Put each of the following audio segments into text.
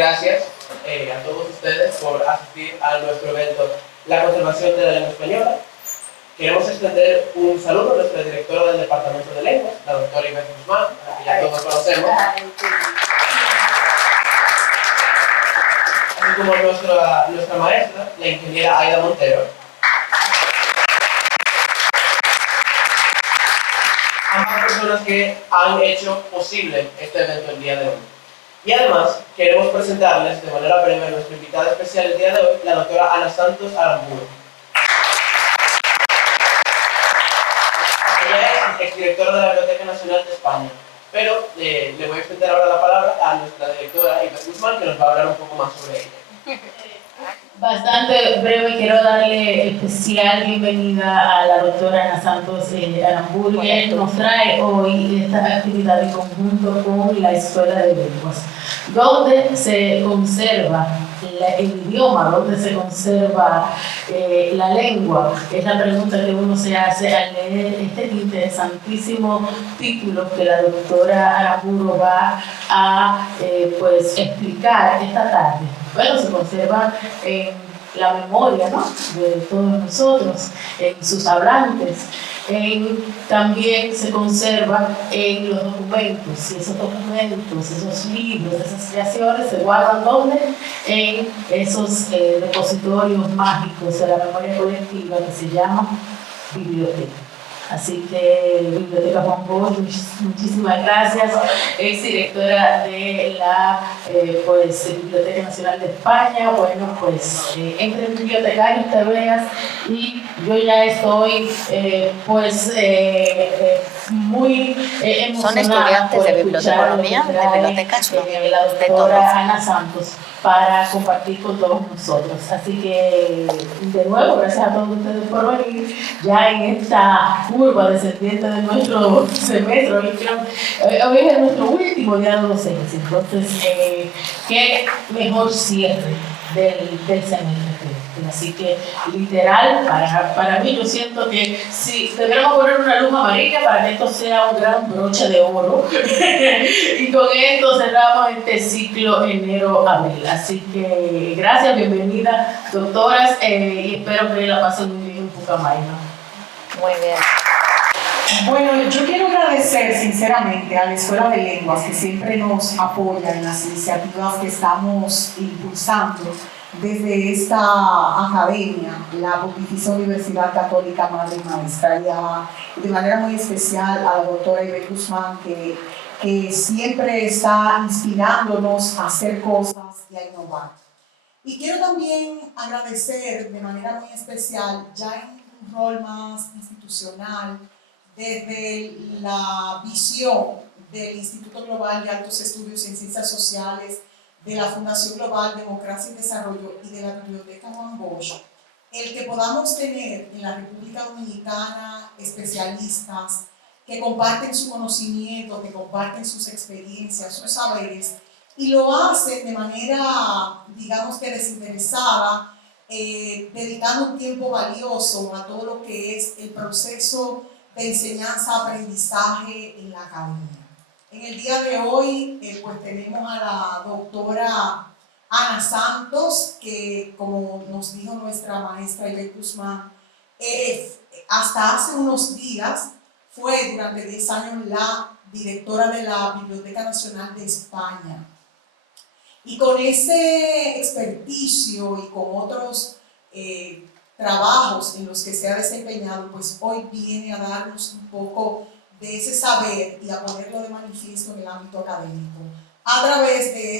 gracias a todos ustedes por asistir a nuestro evento La conservación de la lengua española. Queremos extender un saludo a nuestra directora del Departamento de Lenguas, la doctora Ivette Guzmán, a la que ya todos conocemos. Así como nuestra maestra, la ingeniera Aida Montero. Ambas personas que han hecho posible este evento el día de hoy. Y además, queremos presentarles de manera breve a nuestra invitada especial el día de hoy, la doctora Ana Santos Aramburu. Ella es exdirectora de la Biblioteca Nacional de España. Pero le voy a extender ahora la palabra a nuestra directora Ivette Guzmán, que nos va a hablar un poco más sobre ella. Bastante breve, quiero darle especial bienvenida a la doctora Ana Santos Aramburu, que nos trae hoy esta actividad en conjunto con la Escuela de Lenguas, donde se conserva el idioma, donde se conserva la lengua. Es la pregunta que uno se hace al leer este interesantísimo título que la doctora Aramburu va a explicar esta tarde. Bueno, se conserva en la memoria, ¿no?, de todos nosotros, en sus hablantes. También se conserva en los documentos, y esos documentos, esos libros, esas creaciones se guardan ¿dónde? En esos depositorios mágicos de la memoria colectiva que se llama biblioteca. Así que Biblioteca Juan Bosch, muchísimas gracias, exdirectora de la Biblioteca Nacional de España. Bueno, entre bibliotecarios te veas, y yo ya estoy muy emocionada. Son estudiantes de biblioteconomía, de bibliotecas, no, la doctora Ana Santos, para compartir con todos nosotros. Así que, de nuevo, gracias a todos ustedes por venir ya en esta curva descendiente de nuestro semestre. Hoy es nuestro último día de docencia, entonces, qué mejor cierre del semestre. Así que, literal, para mí, yo siento que sí, deberíamos poner una luz amarilla para que esto sea un gran broche de oro. Y con esto cerramos este ciclo enero-abril. Así que, gracias, bienvenida, doctoras, y espero que la pasen muy bien en Pucamaima. Muy bien. Bueno, yo quiero agradecer sinceramente a la Escuela de Lenguas, que siempre nos apoya en las iniciativas que estamos impulsando desde esta academia, la Pontificia Universidad Católica Madre y Maestra, y de manera muy especial a la doctora Ivette Guzmán, que siempre está inspirándonos a hacer cosas y a innovar. Y quiero también agradecer de manera muy especial, ya en un rol más institucional, desde la visión del Instituto Global de Altos Estudios en Ciencias Sociales, de la Fundación Global Democracia y Desarrollo y de la Biblioteca Juan Bosch, el que podamos tener en la República Dominicana especialistas que comparten su conocimiento, que comparten sus experiencias, sus saberes, y lo hacen de manera, digamos que desinteresada, dedicando un tiempo valioso a todo lo que es el proceso de enseñanza-aprendizaje en la academia. En el día de hoy, tenemos a la doctora Ana Santos, que, como nos dijo nuestra maestra Ivette Guzmán, hasta hace unos días fue durante 10 años la directora de la Biblioteca Nacional de España. Y con ese experticio y con otros trabajos en los que se ha desempeñado, pues hoy viene a darnos un poco de ese saber y a ponerlo de manifiesto en el ámbito académico. A través de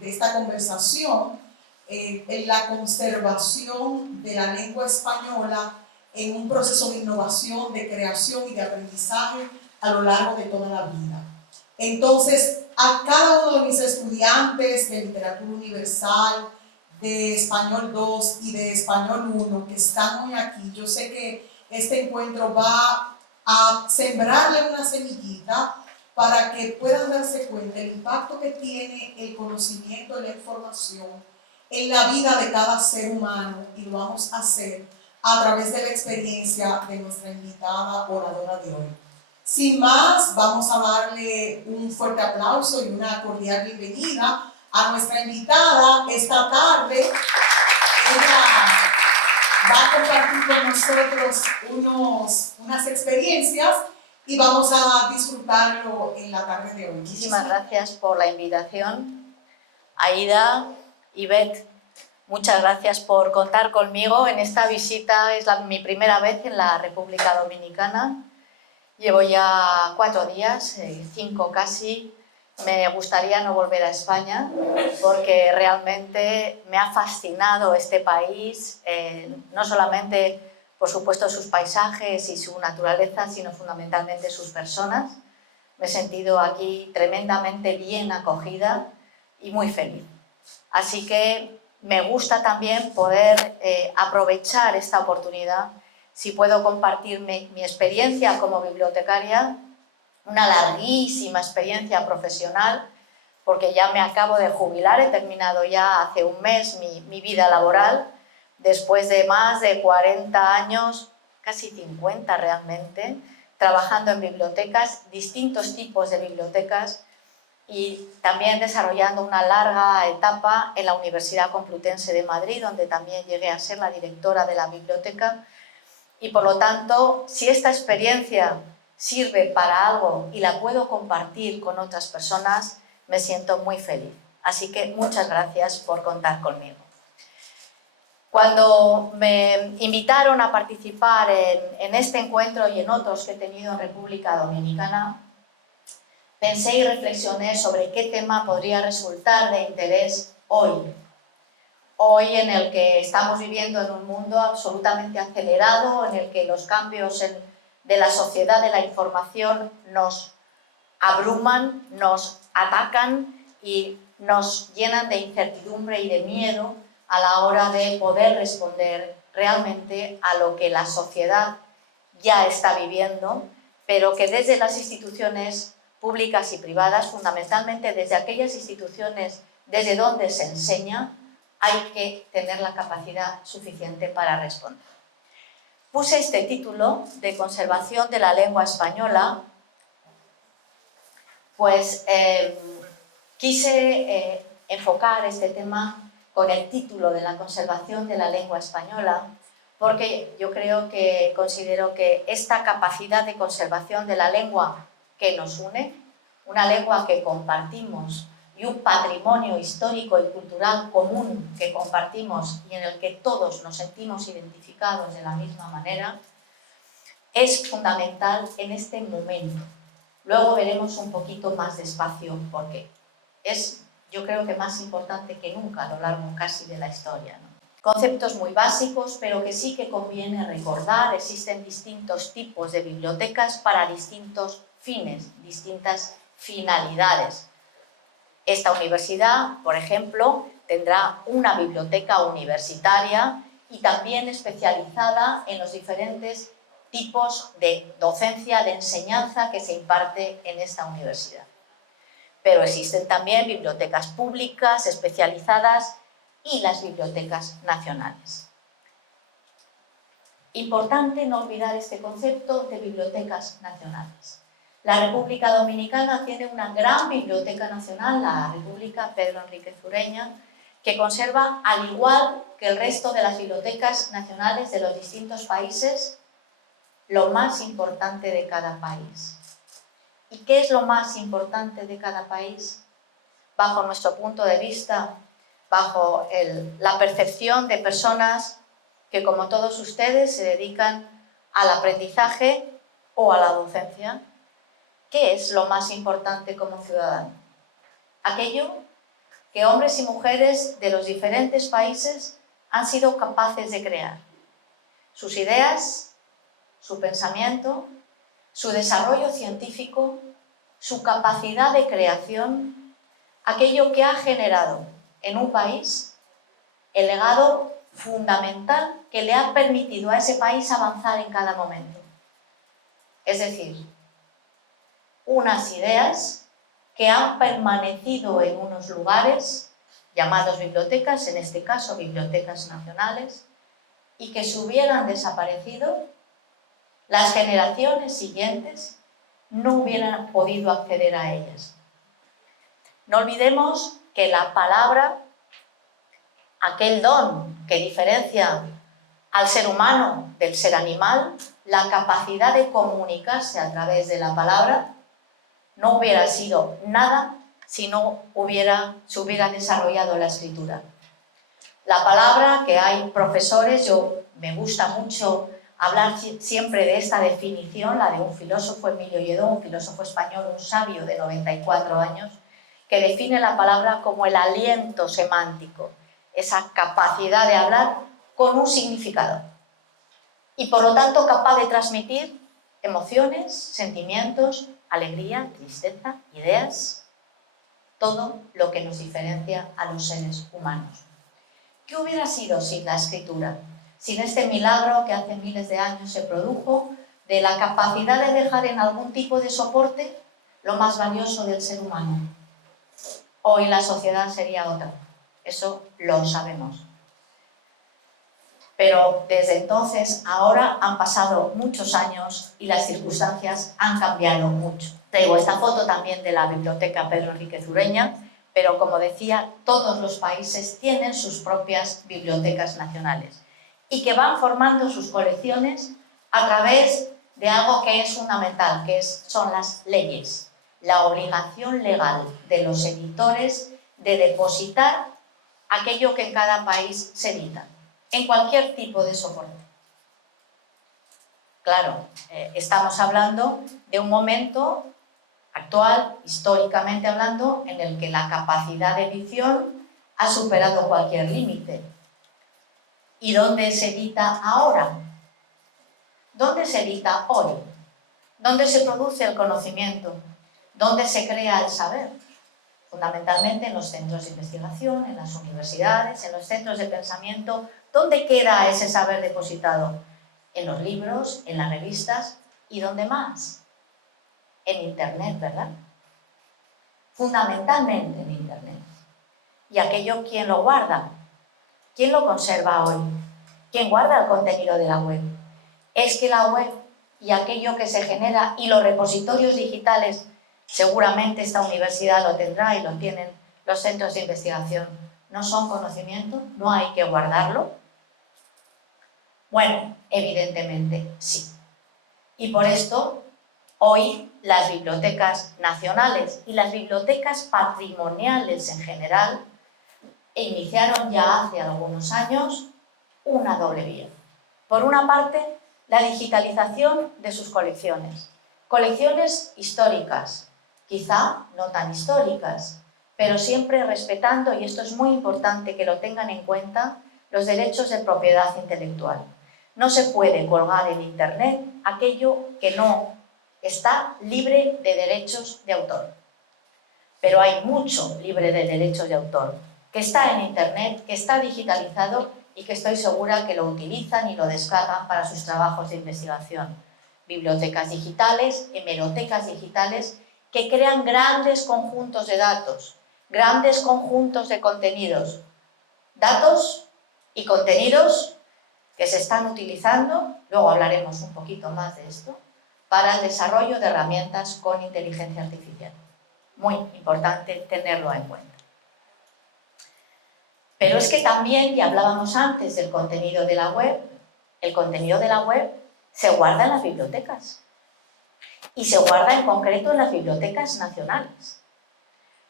esta conversación, en la conservación de la lengua española en un proceso de innovación, de creación y de aprendizaje a lo largo de toda la vida. Entonces, a cada uno de mis estudiantes de Literatura Universal, de Español 2 y de Español 1 que están hoy aquí, yo sé que este encuentro va a sembrarle una semillita para que puedan darse cuenta del impacto que tiene el conocimiento y la información en la vida de cada ser humano, y lo vamos a hacer a través de la experiencia de nuestra invitada oradora de hoy. Sin más, vamos a darle un fuerte aplauso y una cordial bienvenida a nuestra invitada esta tarde. Ella va a compartir con nosotros unas experiencias y vamos a disfrutarlo en la tarde de hoy. Muchísimas gracias por la invitación. Aida, Ivette, muchas gracias por contar conmigo en esta visita. Es mi primera vez en la República Dominicana. Llevo ya 4 días, 5 casi. Me gustaría no volver a España porque realmente me ha fascinado este país, no solamente, por supuesto, sus paisajes y su naturaleza, sino fundamentalmente sus personas. Me he sentido aquí tremendamente bien acogida y muy feliz. Así que me gusta también poder aprovechar esta oportunidad, si puedo compartir mi experiencia como bibliotecaria, una larguísima experiencia profesional, porque ya me acabo de jubilar, he terminado ya hace un mes mi vida laboral, después de más de 40 años, casi 50 realmente, trabajando en bibliotecas, distintos tipos de bibliotecas, y también desarrollando una larga etapa en la Universidad Complutense de Madrid, donde también llegué a ser la directora de la biblioteca. Y por lo tanto, si esta experiencia sirve para algo y la puedo compartir con otras personas, me siento muy feliz. Así que muchas gracias por contar conmigo. Cuando me invitaron a participar en este encuentro y en otros que he tenido en República Dominicana, pensé y reflexioné sobre qué tema podría resultar de interés hoy. Hoy en el que estamos viviendo en un mundo absolutamente acelerado, en el que los cambios de la sociedad de la información nos abruman, nos atacan y nos llenan de incertidumbre y de miedo a la hora de poder responder realmente a lo que la sociedad ya está viviendo, pero que desde las instituciones públicas y privadas, fundamentalmente desde aquellas instituciones desde donde se enseña, hay que tener la capacidad suficiente para responder. Puse este título de Conservación de la lengua española, pues quise enfocar este tema con el título de la conservación de la lengua española, porque yo considero que esta capacidad de conservación de la lengua que nos une, una lengua que compartimos, y un patrimonio histórico y cultural común que compartimos y en el que todos nos sentimos identificados de la misma manera, es fundamental en este momento. Luego veremos un poquito más despacio por qué. Es, yo creo que más importante que nunca a lo largo casi de la historia, ¿no? Conceptos muy básicos, pero que sí que conviene recordar. Existen distintos tipos de bibliotecas para distintos fines, distintas finalidades. Esta universidad, por ejemplo, tendrá una biblioteca universitaria y también especializada en los diferentes tipos de docencia, de enseñanza que se imparte en esta universidad. Pero existen también bibliotecas públicas especializadas y las bibliotecas nacionales. Importante no olvidar este concepto de bibliotecas nacionales. La República Dominicana tiene una gran biblioteca nacional, la República Pedro Enríquez Ureña, que conserva, al igual que el resto de las bibliotecas nacionales de los distintos países, lo más importante de cada país. ¿Y qué es lo más importante de cada país? Bajo nuestro punto de vista, bajo la percepción de personas que, como todos ustedes, se dedican al aprendizaje o a la docencia. ¿Qué es lo más importante como ciudadano? Aquello que hombres y mujeres de los diferentes países han sido capaces de crear. Sus ideas, su pensamiento, su desarrollo científico, su capacidad de creación, aquello que ha generado en un país el legado fundamental que le ha permitido a ese país avanzar en cada momento. Es decir, unas ideas que han permanecido en unos lugares llamados bibliotecas, en este caso bibliotecas nacionales, y que si hubieran desaparecido, las generaciones siguientes no hubieran podido acceder a ellas. No olvidemos que la palabra, aquel don que diferencia al ser humano del ser animal, la capacidad de comunicarse a través de la palabra, no hubiera sido nada si no se hubiera desarrollado la escritura. La palabra, que hay profesores, me gusta mucho hablar siempre de esta definición, la de un filósofo, Emilio Lledó, un filósofo español, un sabio de 94 años, que define la palabra como el aliento semántico, esa capacidad de hablar con un significado y por lo tanto capaz de transmitir emociones, sentimientos, alegría, tristeza, ideas, todo lo que nos diferencia a los seres humanos. ¿Qué hubiera sido sin la escritura? Sin este milagro que hace miles de años se produjo de la capacidad de dejar en algún tipo de soporte lo más valioso del ser humano. Hoy la sociedad sería otra, eso lo sabemos. Pero desde entonces, ahora han pasado muchos años y las circunstancias han cambiado mucho. Traigo esta foto también de la Biblioteca Pedro Enríquez Ureña, pero como decía, todos los países tienen sus propias bibliotecas nacionales y que van formando sus colecciones a través de algo que es fundamental, son las leyes. La obligación legal de los editores de depositar aquello que en cada país se edita, en cualquier tipo de soporte. Claro, estamos hablando de un momento actual, históricamente hablando, en el que la capacidad de edición ha superado cualquier límite. ¿Y dónde se edita ahora? ¿Dónde se edita hoy? ¿Dónde se produce el conocimiento? ¿Dónde se crea el saber? Fundamentalmente en los centros de investigación, en las universidades, en los centros de pensamiento. ¿Dónde queda ese saber depositado? En los libros, en las revistas y ¿dónde más? En Internet, ¿verdad? Fundamentalmente en Internet. ¿Y aquello quién lo guarda? ¿Quién lo conserva hoy? ¿Quién guarda el contenido de la web? Es que la web y aquello que se genera y los repositorios digitales, seguramente esta universidad lo tendrá y lo tienen los centros de investigación, ¿no son conocimiento? ¿No hay que guardarlo? Bueno, evidentemente sí. Y por esto, hoy las bibliotecas nacionales y las bibliotecas patrimoniales en general iniciaron ya hace algunos años una doble vía. Por una parte, la digitalización de sus colecciones. Colecciones históricas, quizá no tan históricas, pero siempre respetando, y esto es muy importante que lo tengan en cuenta, los derechos de propiedad intelectual. No se puede colgar en Internet aquello que no está libre de derechos de autor. Pero hay mucho libre de derechos de autor, que está en Internet, que está digitalizado y que estoy segura que lo utilizan y lo descargan para sus trabajos de investigación. Bibliotecas digitales, hemerotecas digitales, que crean grandes conjuntos de datos, grandes conjuntos de contenidos. Datos y contenidos que se están utilizando, luego hablaremos un poquito más de esto, para el desarrollo de herramientas con inteligencia artificial. Muy importante tenerlo en cuenta. Pero es que también, ya hablábamos antes del contenido de la web, el contenido de la web se guarda en las bibliotecas. Y se guarda en concreto en las bibliotecas nacionales.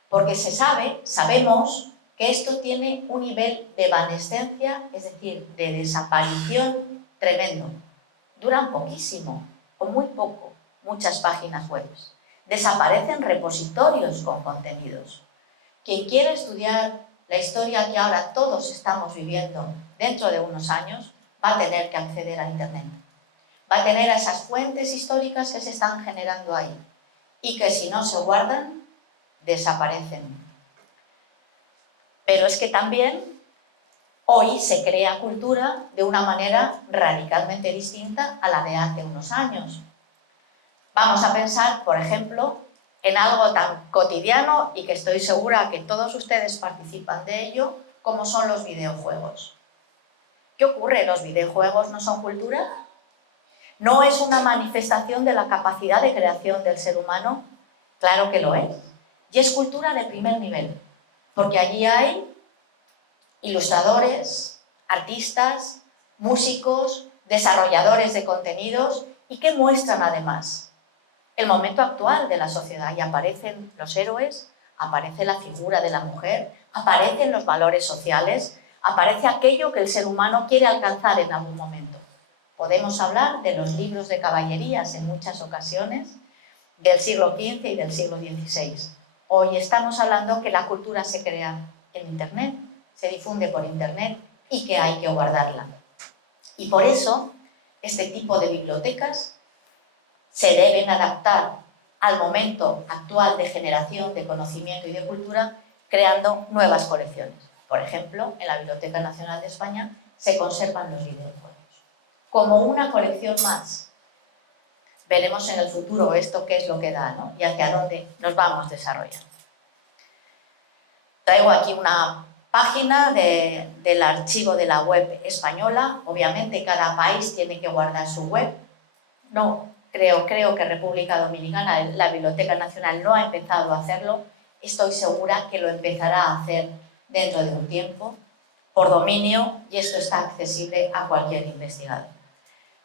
Porque sabemos que esto tiene un nivel de evanescencia, es decir, de desaparición tremendo. Duran poquísimo, o muy poco, muchas páginas web. Desaparecen repositorios con contenidos. Quien quiere estudiar la historia que ahora todos estamos viviendo dentro de unos años, va a tener que acceder a Internet. Va a tener a esas fuentes históricas que se están generando ahí y que si no se guardan, desaparecen. Pero es que también hoy se crea cultura de una manera radicalmente distinta a la de hace unos años. Vamos a pensar, por ejemplo, en algo tan cotidiano y que estoy segura que todos ustedes participan de ello, como son los videojuegos. ¿Qué ocurre? ¿Los videojuegos no son cultura? ¿No es una manifestación de la capacidad de creación del ser humano? Claro que lo es. Y es cultura de primer nivel, porque allí hay ilustradores, artistas, músicos, desarrolladores de contenidos y que muestran además el momento actual de la sociedad. Y aparecen los héroes, aparece la figura de la mujer, aparecen los valores sociales, aparece aquello que el ser humano quiere alcanzar en algún momento. Podemos hablar de los libros de caballerías en muchas ocasiones, del siglo XV y del siglo XVI. Hoy estamos hablando que la cultura se crea en Internet, se difunde por Internet y que hay que guardarla. Y por eso, este tipo de bibliotecas se deben adaptar al momento actual de generación de conocimiento y de cultura, creando nuevas colecciones. Por ejemplo, en la Biblioteca Nacional de España se conservan los videojuegos como una colección más. Veremos en el futuro esto qué es lo que da, ¿no? Y hacia dónde nos vamos desarrollando. Traigo aquí una página del archivo de la web española. Obviamente cada país tiene que guardar su web. No, creo que República Dominicana, la Biblioteca Nacional no ha empezado a hacerlo. Estoy segura que lo empezará a hacer dentro de un tiempo, por dominio, y esto está accesible a cualquier investigador.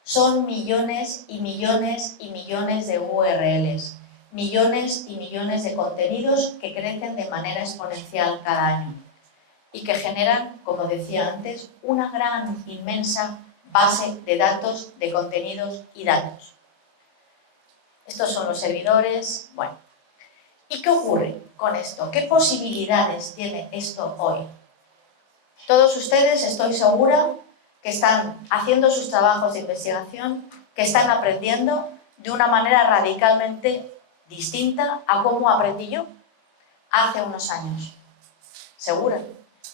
Son millones y millones y millones de URLs, millones y millones de contenidos que crecen de manera exponencial cada año y que generan, como decía antes, una gran, inmensa base de datos, de contenidos y datos. Estos son los servidores. Bueno, ¿y qué ocurre con esto? ¿Qué posibilidades tiene esto hoy? Todos ustedes, estoy segura, que están haciendo sus trabajos de investigación, que están aprendiendo de una manera radicalmente distinta a cómo aprendí yo hace unos años. Segura.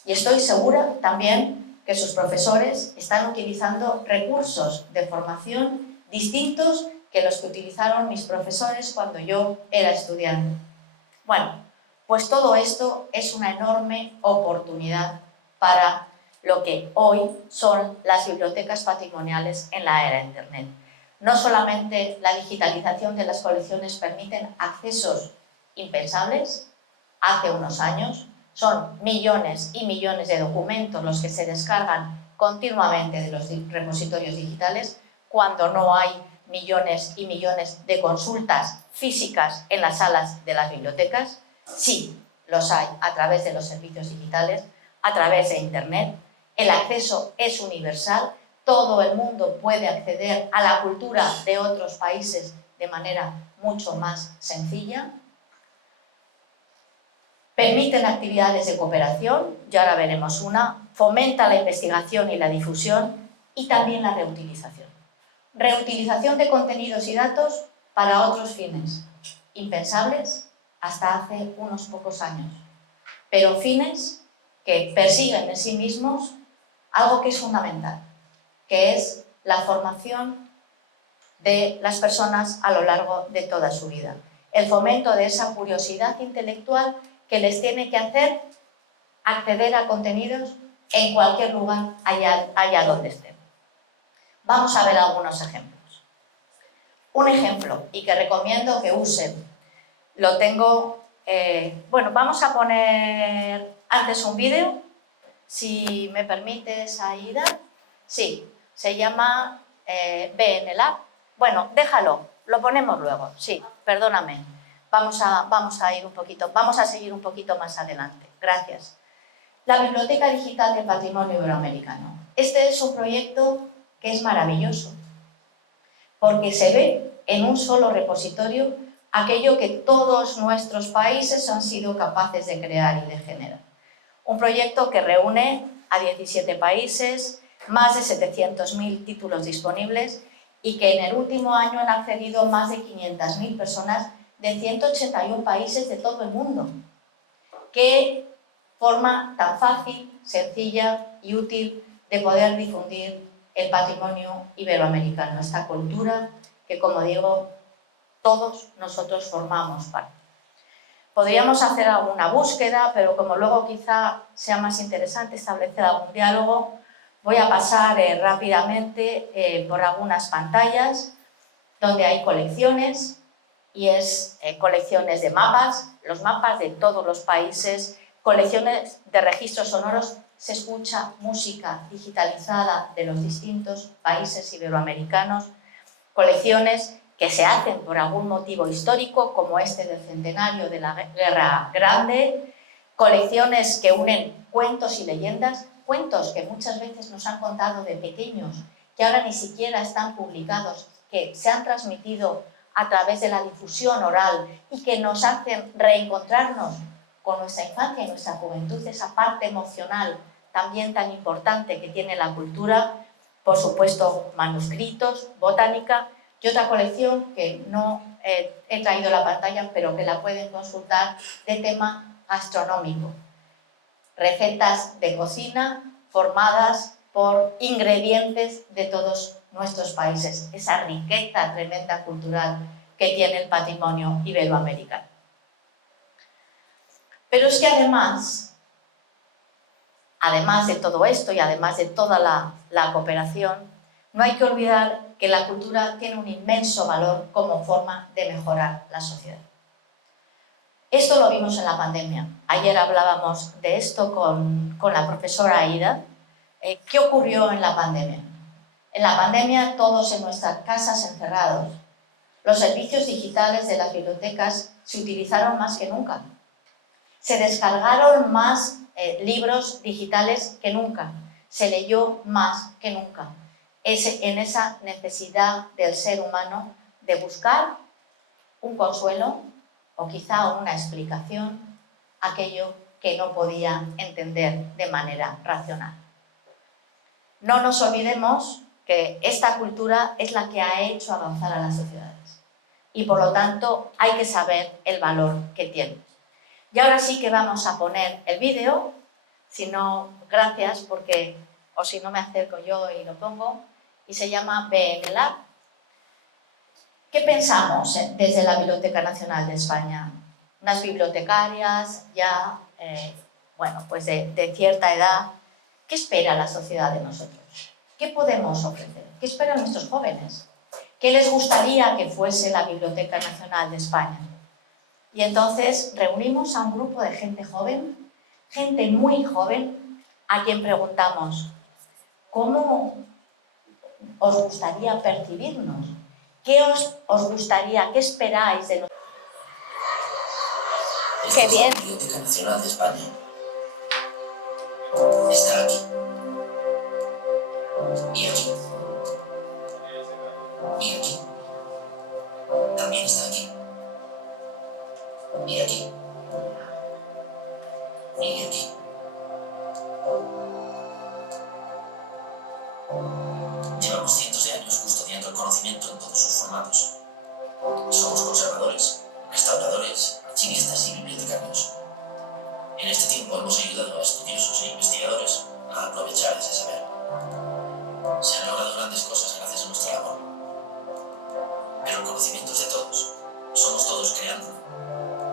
Y estoy segura también que sus profesores están utilizando recursos de formación distintos que los que utilizaron mis profesores cuando yo era estudiante. Bueno, pues todo esto es una enorme oportunidad para lo que hoy son las bibliotecas patrimoniales en la era de Internet. No solamente la digitalización de las colecciones permiten accesos impensables hace unos años, son millones y millones de documentos los que se descargan continuamente de los repositorios digitales, cuando no hay millones y millones de consultas físicas en las salas de las bibliotecas. Sí, los hay a través de los servicios digitales, a través de Internet. El acceso es universal, todo el mundo puede acceder a la cultura de otros países de manera mucho más sencilla. Permiten actividades de cooperación, y ahora veremos una, fomenta la investigación y la difusión y también la reutilización. Reutilización de contenidos y datos para otros fines, impensables hasta hace unos pocos años, pero fines que persiguen en sí mismos algo que es fundamental, que es la formación de las personas a lo largo de toda su vida. El fomento de esa curiosidad intelectual que les tiene que hacer acceder a contenidos en cualquier lugar, allá donde estén. Vamos a ver algunos ejemplos. Un ejemplo, y que recomiendo que usen, lo tengo... bueno, vamos a poner antes un vídeo. Si me permites, Aida. Sí, se llama BN Lab. Bueno, déjalo, lo ponemos luego. Sí, perdóname. Vamos a ir un poquito, vamos a seguir un poquito más adelante. Gracias. La Biblioteca Digital del Patrimonio Iberoamericano. Este es un proyecto que es maravilloso, porque se ve en un solo repositorio aquello que todos nuestros países han sido capaces de crear y de generar. Un proyecto que reúne a 17 países, más de 700.000 títulos disponibles y que en el último año han accedido más de 500.000 personas de 181 países de todo el mundo. Qué forma tan fácil, sencilla y útil de poder difundir el patrimonio iberoamericano, esta cultura que, como digo, todos nosotros formamos parte. Podríamos hacer alguna búsqueda, pero como luego quizá sea más interesante establecer algún diálogo, voy a pasar rápidamente por algunas pantallas. donde hay colecciones, y es colecciones de mapas, los mapas de todos los países, colecciones de registros sonoros, se escucha música digitalizada de los distintos países iberoamericanos, colecciones que se hacen por algún motivo histórico, como este del centenario de la Guerra Grande, colecciones que unen cuentos y leyendas, cuentos que muchas veces nos han contado de pequeños, que ahora ni siquiera están publicados, que se han transmitido a través de la difusión oral y que nos hacen reencontrarnos con nuestra infancia y nuestra juventud, esa parte emocional también tan importante que tiene la cultura, por supuesto manuscritos, botánica y otra colección que no he traído a la pantalla, pero que la pueden consultar, de tema gastronómico. Recetas de cocina formadas por ingredientes de todos nuestros países, esa riqueza tremenda cultural que tiene el patrimonio iberoamericano. Pero es que además de todo esto y además de toda la cooperación, no hay que olvidar que la cultura tiene un inmenso valor como forma de mejorar la sociedad. Esto lo vimos en la pandemia. Ayer hablábamos de esto con la profesora Aida. ¿Qué ocurrió en la pandemia? En la pandemia, todos en nuestras casas encerrados, los servicios digitales de las bibliotecas se utilizaron más que nunca. Se descargaron más libros digitales que nunca. Se leyó más que nunca. En esa necesidad del ser humano de buscar un consuelo o quizá una explicación a aquello que no podía entender de manera racional. No nos olvidemos que esta cultura es la que ha hecho avanzar a las sociedades y por lo tanto hay que saber el valor que tiene. Y ahora sí que vamos a poner el vídeo, si no, gracias, porque, o si no me acerco yo y lo pongo, y se llama BN Lab. ¿Qué pensamos desde la Biblioteca Nacional de España? Unas bibliotecarias ya, pues de cierta edad. ¿Qué espera la sociedad de nosotros? ¿Qué podemos ofrecer? ¿Qué esperan nuestros jóvenes? ¿Qué les gustaría que fuese la Biblioteca Nacional de España? Y entonces reunimos a un grupo de gente joven, gente muy joven, a quien preguntamos, ¿cómo os gustaría percibirnos? ¿Qué os gustaría, qué esperáis de nosotros? ¡Qué bien! La Biblioteca Nacional de España está aquí. Y aquí. Y aquí. También está aquí. Y aquí. Y aquí. Llevamos cientos de años custodiando el conocimiento en todos sus formatos. Somos conservadores, restauradores, archivistas y bibliotecarios. En este tiempo hemos ayudado a estudiosos e investigadores a aprovechar ese saber. Se han logrado grandes cosas gracias a nuestra labor. Pero el conocimiento es de todos. Somos todos creándolo.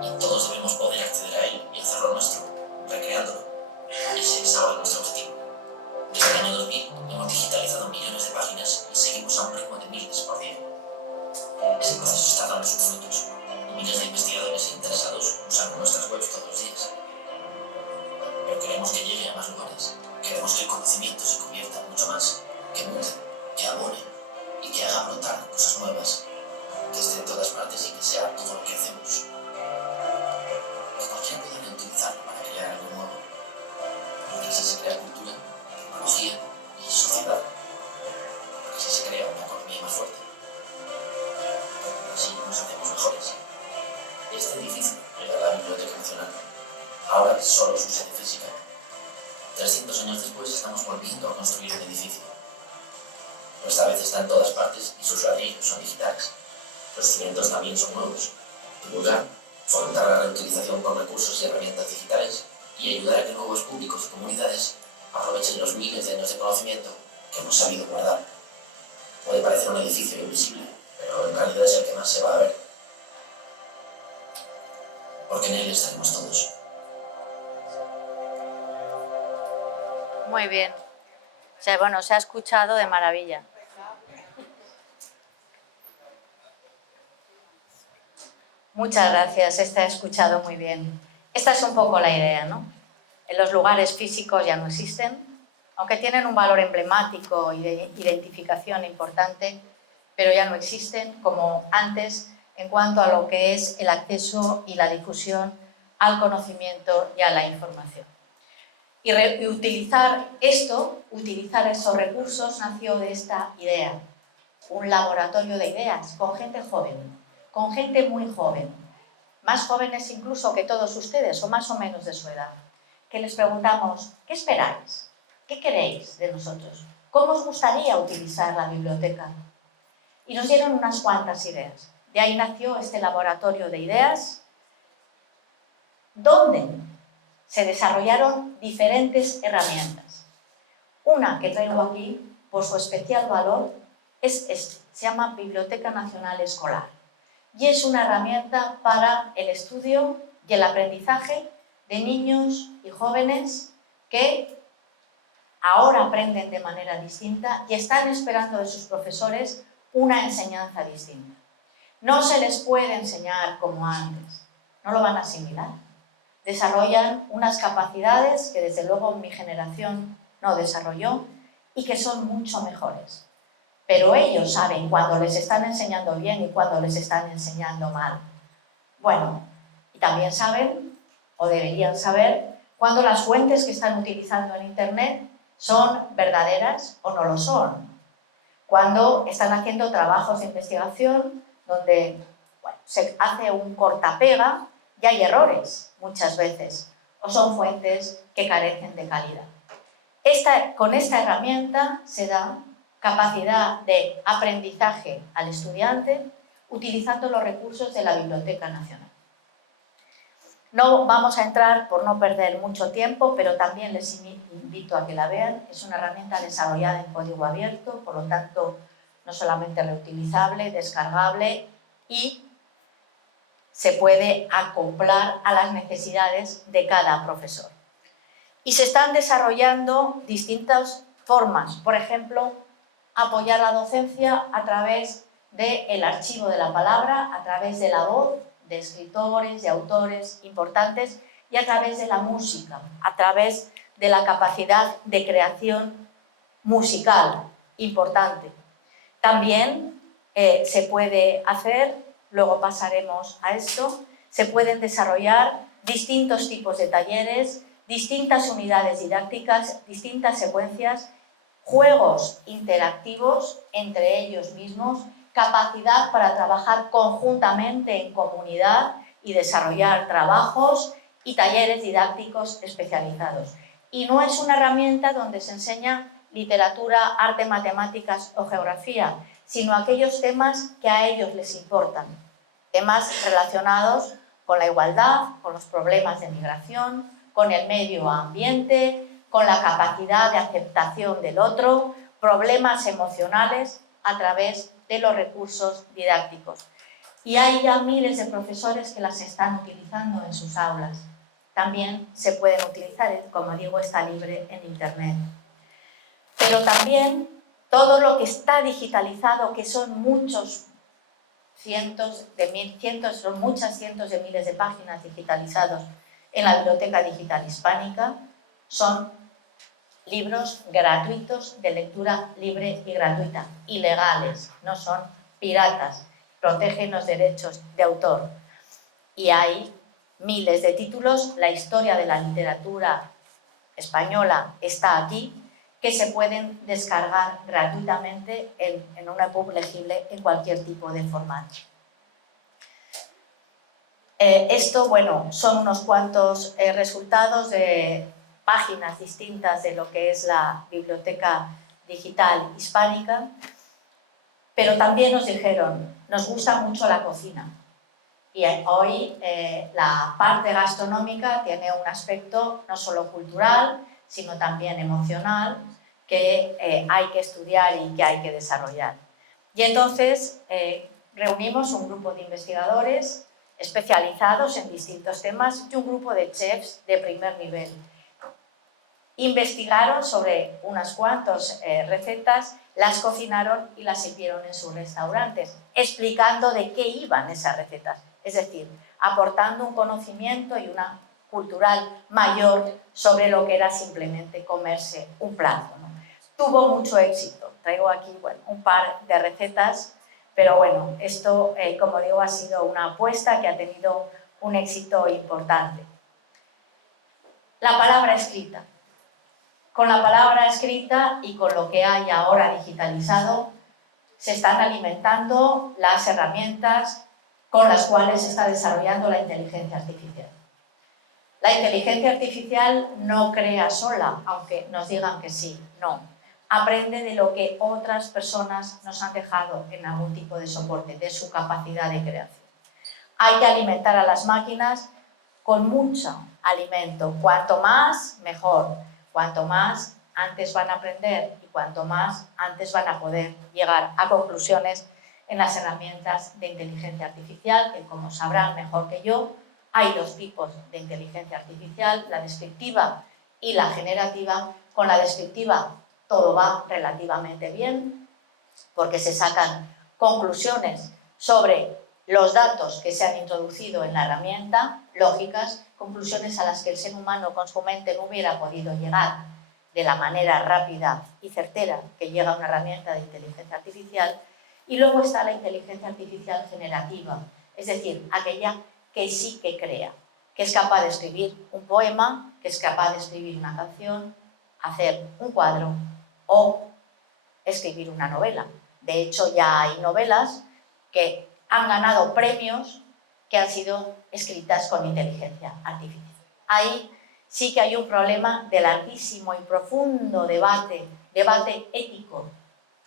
Y todos debemos poder acceder a él y hacerlo nuestro, recreándolo. Ese es ahora nuestro objetivo. Desde el año 2000 hemos digitalizado millones de páginas y seguimos a un ritmo de miles por día. Ese proceso está dando sus frutos. Miles de investigadores e interesados usan nuestras webs todos los días. Pero queremos que llegue a más lugares. Queremos que el conocimiento se convierta en mucho más. Que mude, que abone y que haga brotar cosas nuevas. Que esté en todas partes y que sea todo lo que hacemos. Que cualquiera pueda reutilizarlo para crear algo nuevo. Porque así se crea cultura, tecnología y sociedad. Porque así se crea una economía más fuerte. Así nos hacemos mejores. Este edificio era la Biblioteca Nacional. Ahora es solo su sede física. 300 años después estamos volviendo a construir un edificio. Pero esta vez está en todas partes y sus ladrillos son digitales. Los cimientos también son nuevos. Divulgar, fomentar la reutilización con recursos y herramientas digitales y ayudar a que nuevos públicos y comunidades aprovechen los miles de años de conocimiento que hemos sabido guardar. Puede parecer un edificio invisible, pero en realidad es el que más se va a ver. Porque en él estaremos todos. Muy bien. O sea, bueno, se ha escuchado de maravilla. Muchas gracias, esta he escuchado muy bien. Esta es un poco la idea, ¿no? Los lugares físicos ya no existen, aunque tienen un valor emblemático y de identificación importante, pero ya no existen como antes en cuanto a lo que es el acceso y la difusión al conocimiento y a la información. Y utilizar esos recursos nació de esta idea, un laboratorio de ideas con gente joven, con gente muy joven, más jóvenes incluso que todos ustedes o más o menos de su edad, que les preguntamos, ¿qué esperáis? ¿Qué queréis de nosotros? ¿Cómo os gustaría utilizar la biblioteca? Y nos dieron unas cuantas ideas. De ahí nació este laboratorio de ideas, donde se desarrollaron diferentes herramientas. Una que traigo aquí, por su especial valor, se llama Biblioteca Nacional Escolar. Y es una herramienta para el estudio y el aprendizaje de niños y jóvenes que ahora aprenden de manera distinta y están esperando de sus profesores una enseñanza distinta. No se les puede enseñar como antes, no lo van a asimilar. Desarrollan unas capacidades que desde luego mi generación no desarrolló y que son mucho mejores. Pero ellos saben cuando les están enseñando bien y cuando les están enseñando mal. Bueno, y también saben, o deberían saber, cuando las fuentes que están utilizando en Internet son verdaderas o no lo son. Cuando están haciendo trabajos de investigación donde se hace un cortapega y hay errores muchas veces, o son fuentes que carecen de calidad. Con esta herramienta se da capacidad de aprendizaje al estudiante utilizando los recursos de la Biblioteca Nacional. No vamos a entrar por no perder mucho tiempo, pero también les invito a que la vean. Es una herramienta desarrollada en código abierto, por lo tanto, no solamente reutilizable, descargable y se puede acoplar a las necesidades de cada profesor. Y se están desarrollando distintas formas, por ejemplo, apoyar la docencia a través del archivo de la palabra, a través de la voz, de escritores, de autores importantes y a través de la música, a través de la capacidad de creación musical importante. También se puede hacer, luego pasaremos a esto, se pueden desarrollar distintos tipos de talleres, distintas unidades didácticas, distintas secuencias, juegos interactivos entre ellos mismos, capacidad para trabajar conjuntamente en comunidad y desarrollar trabajos y talleres didácticos especializados. Y no es una herramienta donde se enseña literatura, arte, matemáticas o geografía, sino aquellos temas que a ellos les importan. Temas relacionados con la igualdad, con los problemas de migración, con el medio ambiente, con la capacidad de aceptación del otro, problemas emocionales a través de los recursos didácticos. Y hay ya miles de profesores que las están utilizando en sus aulas. También se pueden utilizar, como digo, está libre en Internet. Pero también todo lo que está digitalizado, que son muchas cientos de miles de páginas digitalizados en la Biblioteca Digital Hispánica, son libros gratuitos de lectura libre y gratuita, ilegales, no son piratas, protegen los derechos de autor. Y hay miles de títulos, la historia de la literatura española está aquí, que se pueden descargar gratuitamente en un EPUB legible en cualquier tipo de formato. Esto, bueno, son unos cuantos resultados de páginas distintas de lo que es la Biblioteca Digital Hispánica, pero también nos dijeron, nos gusta mucho la cocina. Y hoy la parte gastronómica tiene un aspecto no solo cultural, sino también emocional, que hay que estudiar y que hay que desarrollar. Y entonces reunimos un grupo de investigadores especializados en distintos temas y un grupo de chefs de primer nivel. Investigaron sobre unas cuantas recetas, las cocinaron y las sirvieron en sus restaurantes, explicando de qué iban esas recetas, es decir, aportando un conocimiento y una cultural mayor sobre lo que era simplemente comerse un plato, ¿no? Tuvo mucho éxito. Traigo aquí, bueno, un par de recetas, pero bueno, esto, como digo, ha sido una apuesta que ha tenido un éxito importante. La palabra escrita. Con la palabra escrita y con lo que hay ahora digitalizado, se están alimentando las herramientas con las cuales se está desarrollando la inteligencia artificial. La inteligencia artificial no crea sola, aunque nos digan que sí, no. Aprende de lo que otras personas nos han dejado en algún tipo de soporte, de su capacidad de creación. Hay que alimentar a las máquinas con mucho alimento. Cuanto más, mejor. Cuanto más, antes van a aprender y cuanto más, antes van a poder llegar a conclusiones en las herramientas de inteligencia artificial, que como sabrán mejor que yo, hay dos tipos de inteligencia artificial, la descriptiva y la generativa. Con la descriptiva todo va relativamente bien, porque se sacan conclusiones sobre los datos que se han introducido en la herramienta, lógicas, conclusiones a las que el ser humano con su mente no hubiera podido llegar de la manera rápida y certera que llega una herramienta de inteligencia artificial. Y luego está la inteligencia artificial generativa, es decir, aquella que sí que crea, que es capaz de escribir un poema, que es capaz de escribir una canción, hacer un cuadro o escribir una novela. De hecho, ya hay novelas que han ganado premios que han sido escritas con inteligencia artificial. Ahí sí que hay un problema de larguísimo y profundo debate ético,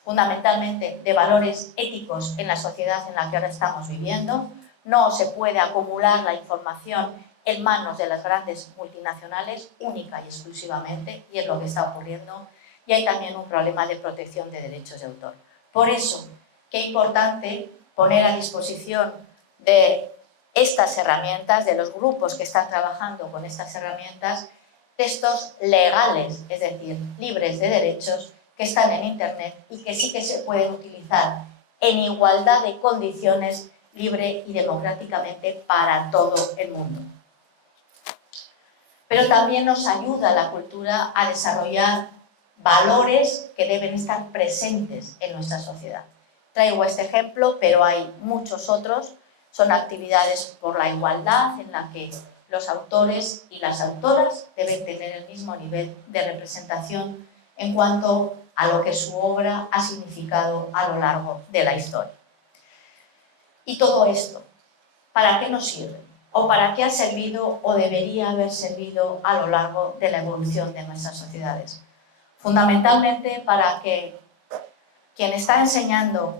fundamentalmente de valores éticos en la sociedad en la que ahora estamos viviendo. No se puede acumular la información en manos de las grandes multinacionales única y exclusivamente, y es lo que está ocurriendo, y hay también un problema de protección de derechos de autor. Por eso, qué importante poner a disposición de estas herramientas, de los grupos que están trabajando con estas herramientas, textos legales, es decir, libres de derechos, que están en Internet y que sí que se pueden utilizar en igualdad de condiciones, libre y democráticamente para todo el mundo. Pero también nos ayuda la cultura a desarrollar valores que deben estar presentes en nuestra sociedad. Traigo este ejemplo, pero hay muchos otros. Son actividades por la igualdad en la que los autores y las autoras deben tener el mismo nivel de representación en cuanto a lo que su obra ha significado a lo largo de la historia. Y todo esto, ¿para qué nos sirve? ¿O para qué ha servido o debería haber servido a lo largo de la evolución de nuestras sociedades? Fundamentalmente para que quien está enseñando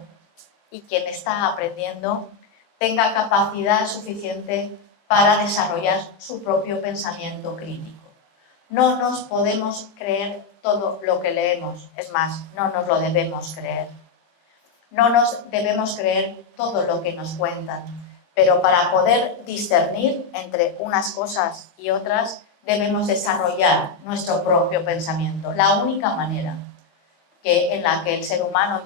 y quien está aprendiendo tenga capacidad suficiente para desarrollar su propio pensamiento crítico. No nos podemos creer todo lo que leemos, es más, no nos lo debemos creer. No nos debemos creer todo lo que nos cuentan, pero para poder discernir entre unas cosas y otras debemos desarrollar nuestro propio pensamiento. La única manera en la que el ser humano,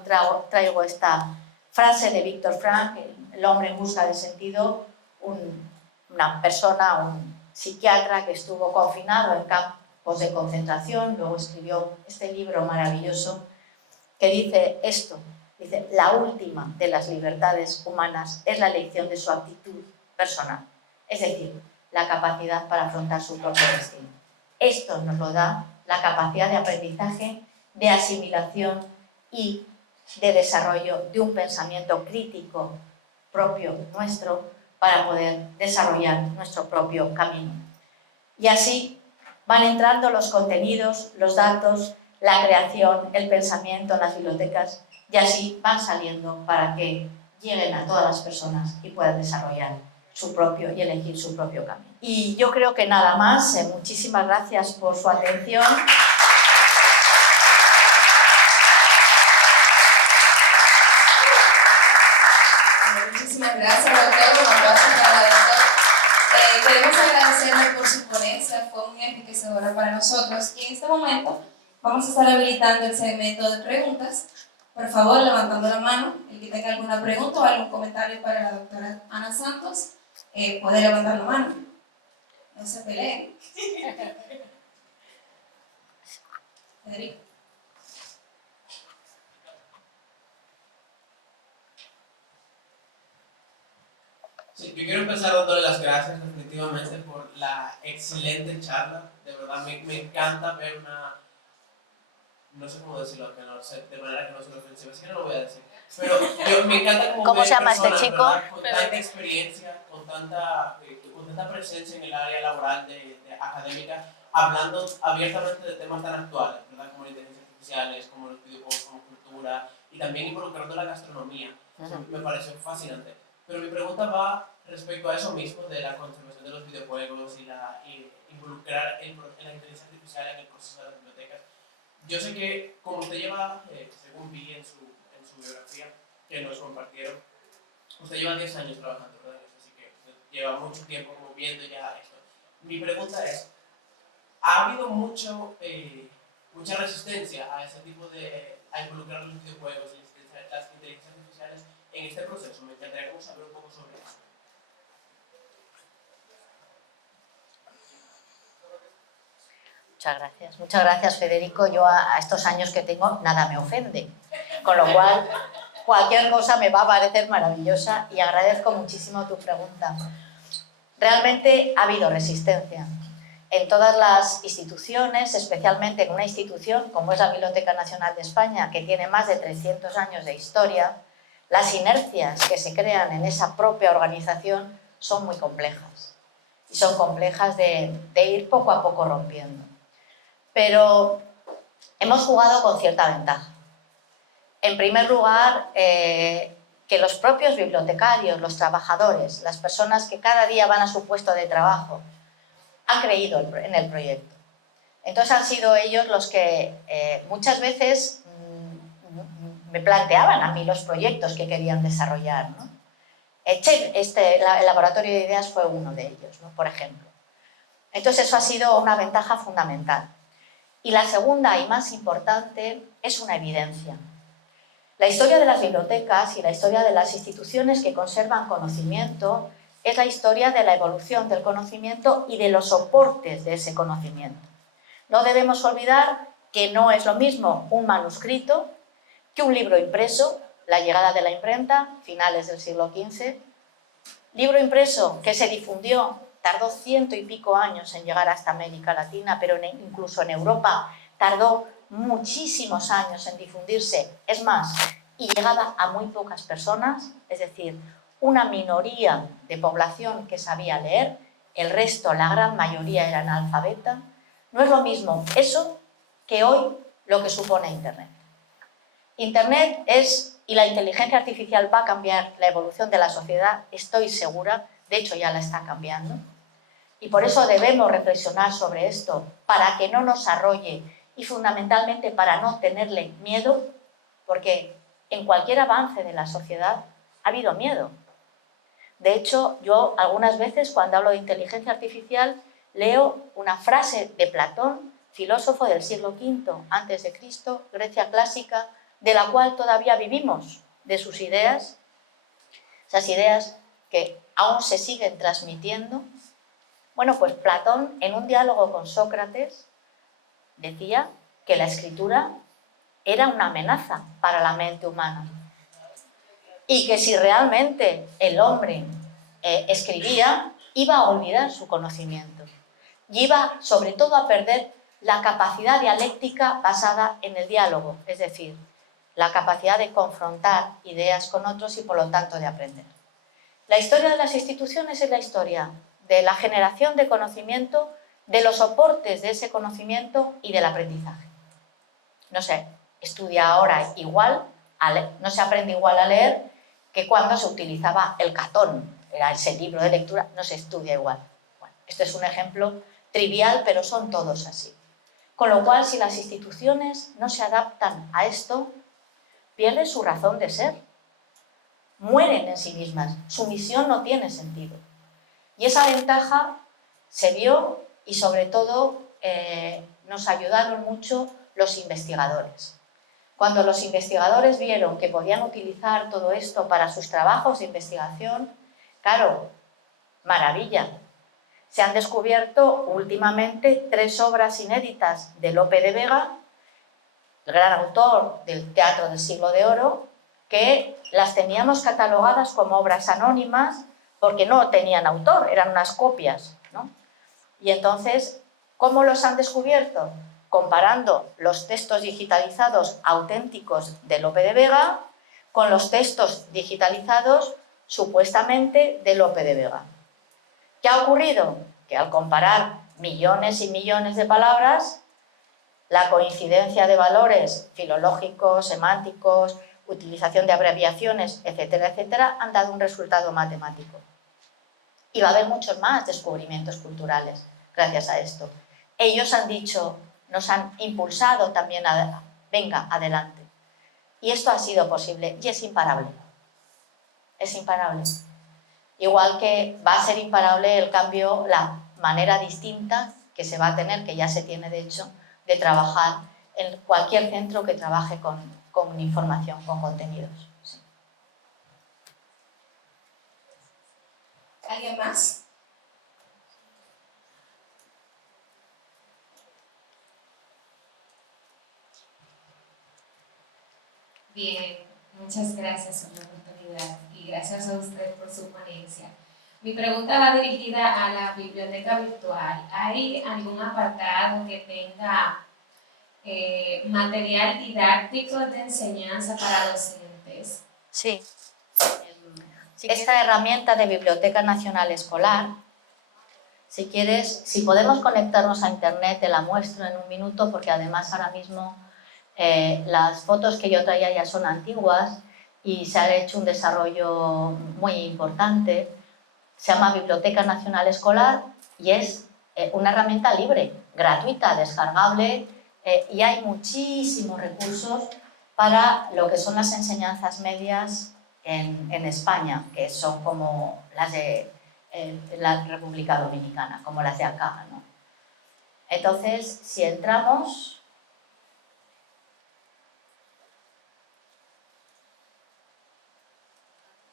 traigo esta frase de Víctor Frank, el hombre en busca de sentido, una persona, un psiquiatra que estuvo confinado en campos de concentración, luego escribió este libro maravilloso que dice esto, dice, la última de las libertades humanas es la elección de su actitud personal, es decir, la capacidad para afrontar su propio destino. Esto nos lo da la capacidad de aprendizaje, de asimilación y de desarrollo de un pensamiento crítico propio nuestro para poder desarrollar nuestro propio camino. Y así van entrando los contenidos, los datos, la creación, el pensamiento en las bibliotecas y así van saliendo para que lleguen a todas las personas y puedan desarrollar su propio y elegir su propio camino. Y yo creo que nada más. Muchísimas gracias por su atención. Muchísimas gracias, doctor. Un aplauso para la doctora. Queremos agradecerle por su ponencia, fue muy enriquecedora para nosotros. Y en este momento vamos a estar habilitando el segmento de preguntas. Por favor, levantando la mano, el que tenga alguna pregunta o algún comentario para la doctora Ana Santos. puede levantar la mano. No se peleen. Federico. Sí, yo quiero empezar dándole las gracias definitivamente por la excelente charla. De verdad me encanta ver una... No sé cómo decirlo, que no sé, de manera que no se lo ofensiva, así que no lo voy a decir. Pero me encanta como ¿Cómo ver se llama este personas, chico? ¿verdad? Con tanta experiencia, con tanta presencia en el área laboral de académica, hablando abiertamente de temas tan actuales, ¿verdad? Como la inteligencia artificial, como los videojuegos, como cultura, y también involucrando la gastronomía. Me pareció fascinante. Pero mi pregunta va respecto a eso mismo, de la conservación de los videojuegos y involucrar la inteligencia artificial en el proceso de las bibliotecas. Yo sé que, como usted lleva, según vi en su biografía, que nos compartieron, usted lleva 10 años trabajando, ¿verdad? Así que lleva mucho tiempo como viendo ya esto. Mi pregunta es, ¿ha habido mucha resistencia a ese tipo a involucrar los videojuegos y las inteligencias artificiales en este proceso? Me encantaría saber un poco sobre eso. Muchas gracias Federico. Yo a estos años que tengo nada me ofende, con lo cual cualquier cosa me va a parecer maravillosa y agradezco muchísimo tu pregunta. Realmente ha habido resistencia en todas las instituciones, especialmente en una institución como es la Biblioteca Nacional de España, que tiene más de 300 años de historia. Las inercias que se crean en esa propia organización son muy complejas y son complejas de ir poco a poco rompiendo. Pero hemos jugado con cierta ventaja. En primer lugar, que los propios bibliotecarios, los trabajadores, las personas que cada día van a su puesto de trabajo, han creído en el proyecto. Entonces han sido ellos los que muchas veces me planteaban a mí los proyectos que querían desarrollar, ¿no? El laboratorio de ideas fue uno de ellos, ¿no? Por ejemplo. Entonces eso ha sido una ventaja fundamental. Y la segunda y más importante es una evidencia. La historia de las bibliotecas y la historia de las instituciones que conservan conocimiento es la historia de la evolución del conocimiento y de los soportes de ese conocimiento. No debemos olvidar que no es lo mismo un manuscrito que un libro impreso, la llegada de la imprenta, finales del siglo XV, libro impreso que se difundió, tardó 100 y pico años en llegar hasta América Latina, pero incluso en Europa tardó muchísimos años en difundirse, es más, y llegaba a muy pocas personas, es decir, una minoría de población que sabía leer, el resto, la gran mayoría, era analfabeta. No es lo mismo eso que hoy lo que supone Internet. Internet y la inteligencia artificial va a cambiar la evolución de la sociedad, estoy segura, de hecho ya la está cambiando. Y por eso debemos reflexionar sobre esto, para que no nos arrolle y fundamentalmente para no tenerle miedo, porque en cualquier avance de la sociedad ha habido miedo. De hecho, yo algunas veces cuando hablo de inteligencia artificial leo una frase de Platón, filósofo del siglo V a.C., Grecia clásica, de la cual todavía vivimos, de sus ideas, esas ideas que aún se siguen transmitiendo. Bueno, pues Platón, en un diálogo con Sócrates, decía que la escritura era una amenaza para la mente humana y que si realmente el hombre escribía, iba a olvidar su conocimiento y iba sobre todo a perder la capacidad dialéctica basada en el diálogo, es decir, la capacidad de confrontar ideas con otros y por lo tanto de aprender. La historia de las instituciones es la historia de la generación de conocimiento, de los soportes de ese conocimiento y del aprendizaje. No se estudia ahora igual, no se aprende igual a leer que cuando se utilizaba el Catón, era ese libro de lectura, no se estudia igual. Bueno, este es un ejemplo trivial, pero son todos así. Con lo cual, si las instituciones no se adaptan a esto, pierden su razón de ser. Mueren en sí mismas, su misión no tiene sentido. Y esa ventaja se vio y sobre todo nos ayudaron mucho los investigadores. Cuando los investigadores vieron que podían utilizar todo esto para sus trabajos de investigación, claro, Maravilla. Se han descubierto últimamente 3 obras inéditas de Lope de Vega, el gran autor del Teatro del Siglo de Oro, que las teníamos catalogadas como obras anónimas porque no tenían autor, eran unas copias, ¿no? Y entonces, ¿cómo los han descubierto? Comparando los textos digitalizados auténticos de Lope de Vega con los textos digitalizados supuestamente de Lope de Vega. ¿Qué ha ocurrido? Que al comparar millones y millones de palabras, la coincidencia de valores filológicos, semánticos, utilización de abreviaciones, etcétera, etcétera, han dado un resultado matemático. Y va a haber muchos más descubrimientos culturales gracias a esto. Ellos han dicho, nos han impulsado también a, venga, adelante. Y esto ha sido posible y es imparable. Es imparable. Igual que va a ser imparable el cambio, la manera distinta que se va a tener, que ya se tiene de hecho, de trabajar en cualquier centro que trabaje con información, con contenidos. Sí. ¿Alguien más? Bien, muchas gracias por la oportunidad y gracias a usted por su ponencia. Mi pregunta va dirigida a la biblioteca virtual. ¿Hay algún apartado que tenga material didáctico de enseñanza para docentes? Sí. Esta herramienta de Biblioteca Nacional Escolar, si quieres, si podemos conectarnos a internet, te la muestro en un minuto, porque además ahora mismo las fotos que yo traía ya son antiguas y se ha hecho un desarrollo muy importante. Se llama Biblioteca Nacional Escolar y es una herramienta libre, gratuita, descargable, y hay muchísimos recursos para lo que son las enseñanzas medias en España, que son como las de la República Dominicana, como las de acá, ¿no? Entonces, si entramos...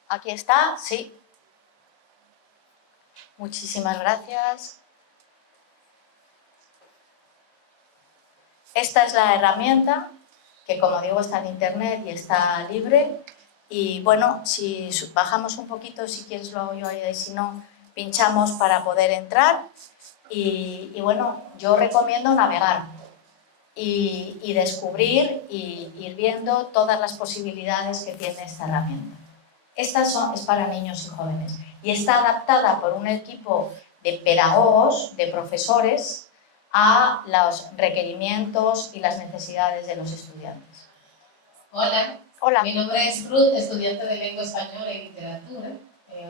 Aquí está, sí. Muchísimas gracias. Esta es la herramienta que, como digo, está en internet y está libre. Y bueno, si bajamos un poquito, si quieres lo hago yo ahí, si no, pinchamos para poder entrar. Y bueno, yo recomiendo navegar y descubrir y ir viendo todas las posibilidades que tiene esta herramienta. Esta es para niños y jóvenes y está adaptada por un equipo de pedagogos, de profesores, a los requerimientos y las necesidades de los estudiantes. Hola. Hola. Mi nombre es Ruth, estudiante de Lengua Española y Literatura,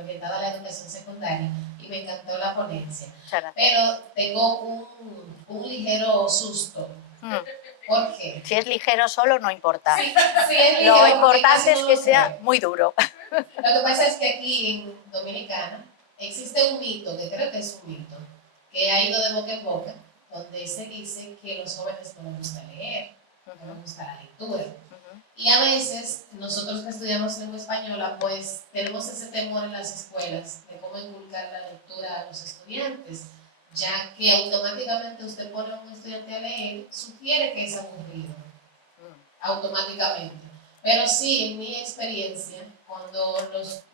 orientada a la educación secundaria, y me encantó la ponencia. Pero tengo un ligero susto. ¿Por qué? Si es ligero solo, no importa. Sí, es ligero, lo importante es que sea muy duro. Lo que pasa es que aquí en Dominicana existe un mito, que creo que es un mito, que ha ido de boca en boca, donde se dice que los jóvenes no les gusta leer, no les gusta la lectura. Y a veces, nosotros que estudiamos lengua española, pues tenemos ese temor en las escuelas de cómo inculcar la lectura a los estudiantes, ya que automáticamente usted pone a un estudiante a leer, sugiere que es aburrido, automáticamente. Pero sí, en mi experiencia, cuando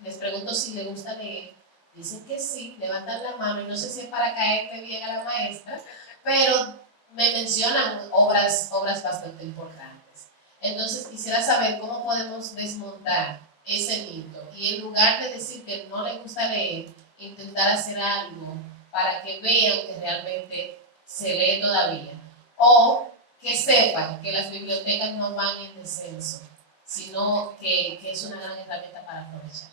les pregunto si les gusta leer, dicen que sí, levantan la mano, y no sé si es para caerle bien a la maestra, pero me mencionan obras bastante importantes. Entonces quisiera saber cómo podemos desmontar ese mito y en lugar de decir que no les gusta leer, intentar hacer algo para que vean que realmente se lee todavía, o que sepan que las bibliotecas no van en descenso, sino que es una gran herramienta para aprovechar.